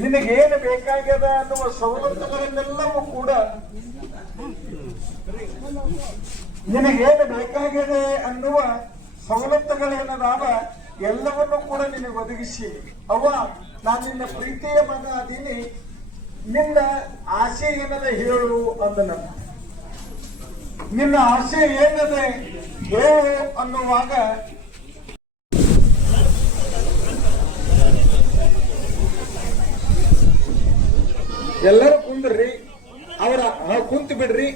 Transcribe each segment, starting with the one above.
ನಿನಗೇನು ಬೇಕಾಗ್ಯದ ಅನ್ನುವ ಸವಲತ್ತುಗಳನ್ನೆಲ್ಲವೂ ಕೂಡ ನಿನಗೇನು ಬೇಕಾಗಿದೆ ಅನ್ನುವ ಸವಲತ್ತುಗಳೇನದಾವ ಎಲ್ಲವನ್ನೂ ಕೂಡ ನಿನಗೆ ಒದಗಿಸಿ ಅವ್ವ ನಾನು ನಿನ್ನ ಪ್ರೀತಿಯ ಮಗ ಅದೀನಿ, ನಿನ್ನ ಆಸೆ ಏನದ ಹೇಳು ಅಂದನ. ನಿನ್ನ ಆಸೆ ಏನದೆ ಹೇಳು ಅನ್ನುವಾಗ ಎಲ್ಲರೂ ಕುಂದ್ರಿ, ಅವರ ಕುಂತು ಬಿಡ್ರಿ.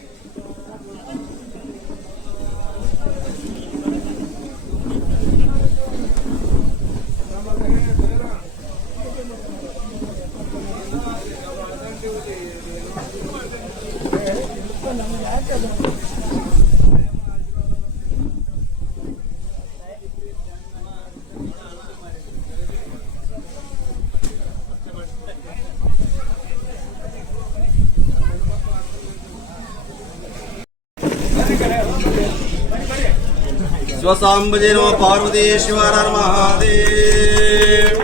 स्वसांबजे नमः पार्वतीश्वर महादेव।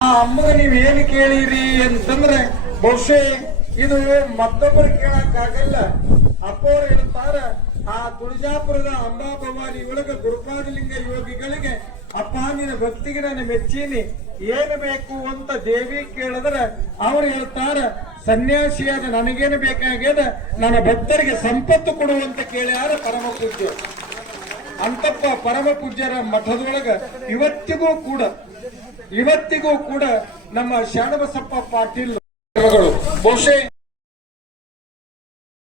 ಅಮ್ಮಗ ನೀವೇನು ಕೇಳಿರಿ ಅಂತಂದ್ರೆ ಬಹುಶಃ ಇದು ಮತ್ತೊಬ್ಬರು ಕೇಳಕ್ಕಾಗಲ್ಲ. ಅಪ್ಪವ್ರು ಹೇಳ್ತಾರ, ಆ ತುಳಜಾಪುರದ ಅಂಬಾ ಭವಾನಿ ಒಳಗ ಗುರುಪಾದಲಿಂಗ ಯೋಗಿಗಳಿಗೆ ಅಪ್ಪ ನಿನ್ನ ಭಕ್ತಿಗೆ ನಾನು ಮೆಚ್ಚೀನಿ, ಏನು ಬೇಕು ಅಂತ ದೇವಿ ಕೇಳಿದ್ರೆ ಅವ್ರು ಹೇಳ್ತಾರ, ಸನ್ಯಾಸಿಯಾದ ನನಗೇನು ಬೇಕಾಗ್ಯದ, ನನ್ನ ಭಕ್ತರಿಗೆ ಸಂಪತ್ತು ಕೊಡುವಂತ ಕೇಳ್ಯಾರ ಪರಮ ಪೂಜ್ಯ. ಅಂತಪ್ಪ ಪರಮ ಪೂಜ್ಯರ ಮಠದೊಳಗ ಇವತ್ತಿಗೂ ಕೂಡ ನಮ್ಮ ಶರಣಬಸಪ್ಪ ಪಾಟೀಲ್ ಬಹುಶಃ